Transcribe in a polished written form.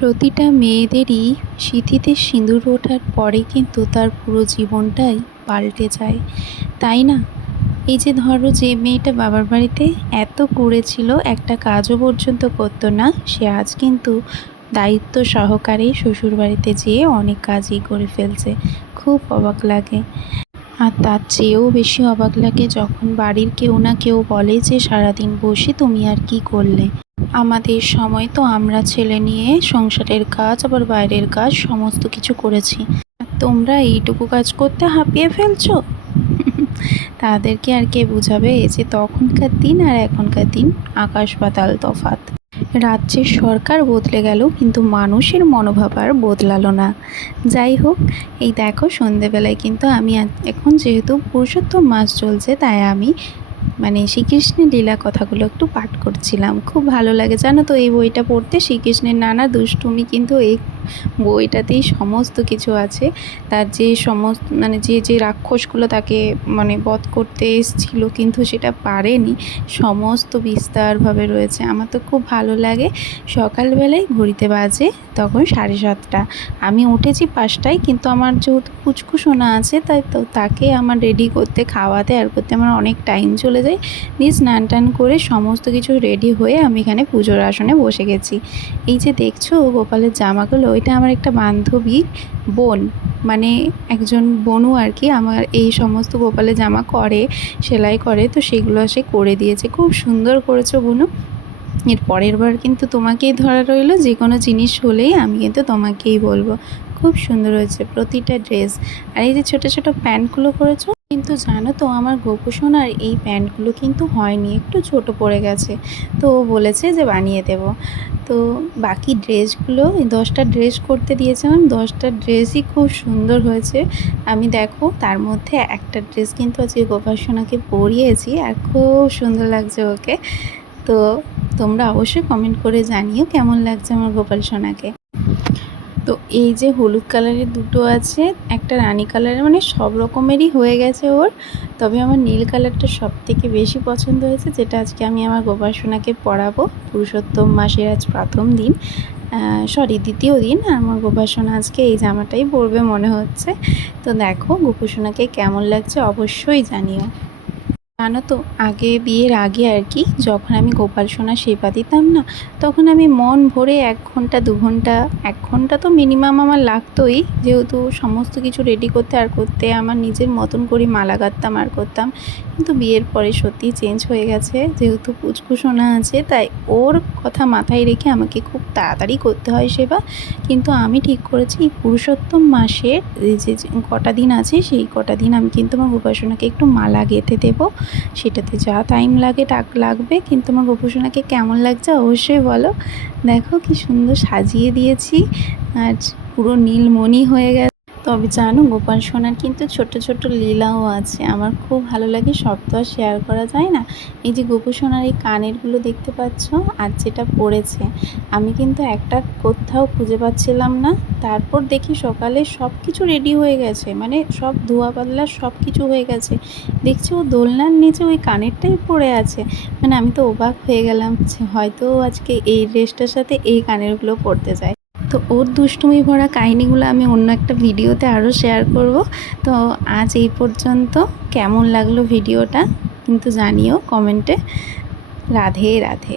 প্রতিটা মেয়েদেরই সিঁথিতে সিঁদুর ওঠার পরে কিন্তু তার পুরো জীবনটাই পাল্টে যায়, তাই না? এই যে ধরো, যে মেয়েটা বাবার বাড়িতে এত করেছিল, একটা কাজও পর্যন্ত করতো না, সে আজ কিন্তু দায়িত্ব সহকারে শ্বশুরবাড়িতে যেয়ে অনেক কাজই করে ফেলছে। খুব অবাক লাগে। আর তার চেয়েও বেশি অবাক লাগে যখন বাড়ির কেউ না কেউ বলে যে সারাদিন বসে তুমি আর কি করলে। আমাদের সময় তো আমরা ছেলে নিয়ে সংসারের কাজ আবার বাইরের কাজ সমস্ত কিছু করেছি, আর তোমরা এইটুকু কাজ করতে হাঁপিয়ে ফেলছো। তাদেরকে আর কে বুঝাবে যে তখনকার দিন আর এখনকার দিন আকাশ পাতাল তফাৎ। রাজ্যের সরকার বদলে গেল, কিন্তু মানুষের মনোভাব আর বদলালো না। যাই হোক, এই দেখো সন্ধেবেলায় কিন্তু আমি এখন যেহেতু পুরুষোত্তম মাস চলছে, তাই আমি শ্রীকৃষ্ণের লীলা কথাগুলো একটু পাঠ করছিলাম। খুব ভালো লাগে জানো তো এই বইটা পড়তে। শ্রীকৃষ্ণের নানা দুষ্টুমি কিন্তু এই বইটাতেই সমস্ত কিছু আছে। তার যে সমস্ত যে রাক্ষসগুলো তাকে বধ করতে এসেছিল কিন্তু সেটা পারেনি, সমস্ত বিস্তারভাবে রয়েছে। আমার তো খুব ভালো লাগে। সকালবেলায় ঘড়িতে বাজে তখন 7:30। আমি উঠেছি 5টায়, কিন্তু আমার যেহেতু পুচকু সোনা আছে, তাই তো তাকে আমার রেডি করতে, খাওয়াতে আর করতে আমার অনেক টাইম চলে যায়। নিয়ে স্নান টান করে সমস্ত কিছু রেডি হয়ে আমি এখানে পুজোর আসনে বসে গেছি। এই যে দেখছো গোপালের জামাগুলো, এটা আমার একটা বান্ধবীর বোন, একজন বনু আর কি, আমার এই সমস্ত গোপালের জামা করে, সেলাই করে, তো সেগুলো সে করে দিয়েছে। খুব সুন্দর করেছো বনু। এর পরের বার কিন্তু তোমাকেই ধরা রইলো, যে কোনো জিনিস হলেই আমি কিন্তু তোমাকেই বলবো। খুব সুন্দর হয়েছে প্রতিটা ড্রেস। আর এই যে ছোটো ছোটো প্যান্টগুলো করেছো, কিন্তু জানো তো আমার গোপু সোনার এই প্যান্টগুলো কিন্তু হয়নি, একটু ছোট পড়ে গেছে, তো ও বলেছে যে বানিয়ে দেব। তো বাকি ড্রেসগুলো, এই 10টা ড্রেস করতে দিয়েছিলাম, 10টা ড্রেসই খুব সুন্দর হয়েছে। আমি দেখো তার মধ্যে একটা ড্রেস কিন্তু আজকে গোপাল সোনাকে পরিয়েছি, আর খুব সুন্দর লাগছে ওকে। তো তোমরা অবশ্যই কমেন্ট করে জানিও কেমন লাগছে আমার গোপাল সোনাকে। তো এই যে হলুদ কালারের দুটো আছে, একটা রানী কালারের, সব রকমেরই হয়ে গেছে ওর, তবে আমার নীল কালারটা সব থেকে বেশি পছন্দ হয়েছে, যেটা আজকে আমি আমার গোপাল সোনাকে পরাবো। পুরুষোত্তম মাসের আজ প্রথম দিন, দ্বিতীয় দিন, আমার গোপাল সোনা আজকে এই জামাটাই পরবে মনে হচ্ছে। তো দেখো গোপাল সোনাকে কেমন লাগছে অবশ্যই জানিও। জানো তো, বিয়ের আগে আর কি, যখন আমি গোপাল সোনার সেবা দিতাম না, তখন আমি মন ভরে 1 ঘন্টা 2 ঘন্টা, 1 ঘন্টা তো মিনিমাম আমার লাগতোই, যেহেতু সমস্ত কিছু রেডি করতে আর করতে আমার নিজের মতন করে মালা গাঁথতাম আর করতাম। কিন্তু বিয়ের পরে সত্যিই চেঞ্জ হয়ে গেছে, যেহেতু পুচকু সোনা আছে, তাই ওর কথা মাথায় রেখে আমাকে খুব তাড়াতাড়ি করতে হয় সেবা। কিন্তু আমি ঠিক করেছি এই পুরুষোত্তম মাসের যে কটা দিন আছে, সেই কটা দিন আমি কিন্তু আমার গোপাল সোনাকে একটু মালা গেঁথে দেবো। সেটাতে যা টাইম লাগে লাগবে, কিন্তু আমার গোপু সোনাকে কেমন লাগছে অবশ্যই বলো। দেখো কি সুন্দর সাজিয়ে দিয়েছি, আর পুরো নীলমণি হয়ে গেছে। তবে জানো গোপাল সোনার কিন্তু ছোট ছোট লীলাও আছে, আমার খুব ভালো লাগে, সব তো আর শেয়ার করা যায় না। এই যে গোপু সোনার এই কানেরগুলো দেখতে পাচ্ছ, আর যেটা পড়েছে, আমি কিন্তু একটা কোথাও খুঁজে পাচ্ছিলাম না। তারপর দেখি সকালে সব কিছু রেডি হয়ে গেছে, সব ধোয়া পাতলা সব কিছু হয়ে গেছে, দেখছি ও দোলনার নিচে ওই কানেরটাই পড়ে আছে। আমি তো অবাক হয়ে গেলাম যে হয়তো আজকে এই ড্রেসটার সাথে এই কানেরগুলো পরতে যায়। তো ওর দুষ্টুমি ভরা কাহিনিগুলো আমি অন্য একটা ভিডিওতে আরও শেয়ার করব। তো আজ এই পর্যন্ত। কেমন লাগলো ভিডিওটা কিন্তু জানিও কমেন্টে। রাধে রাধে।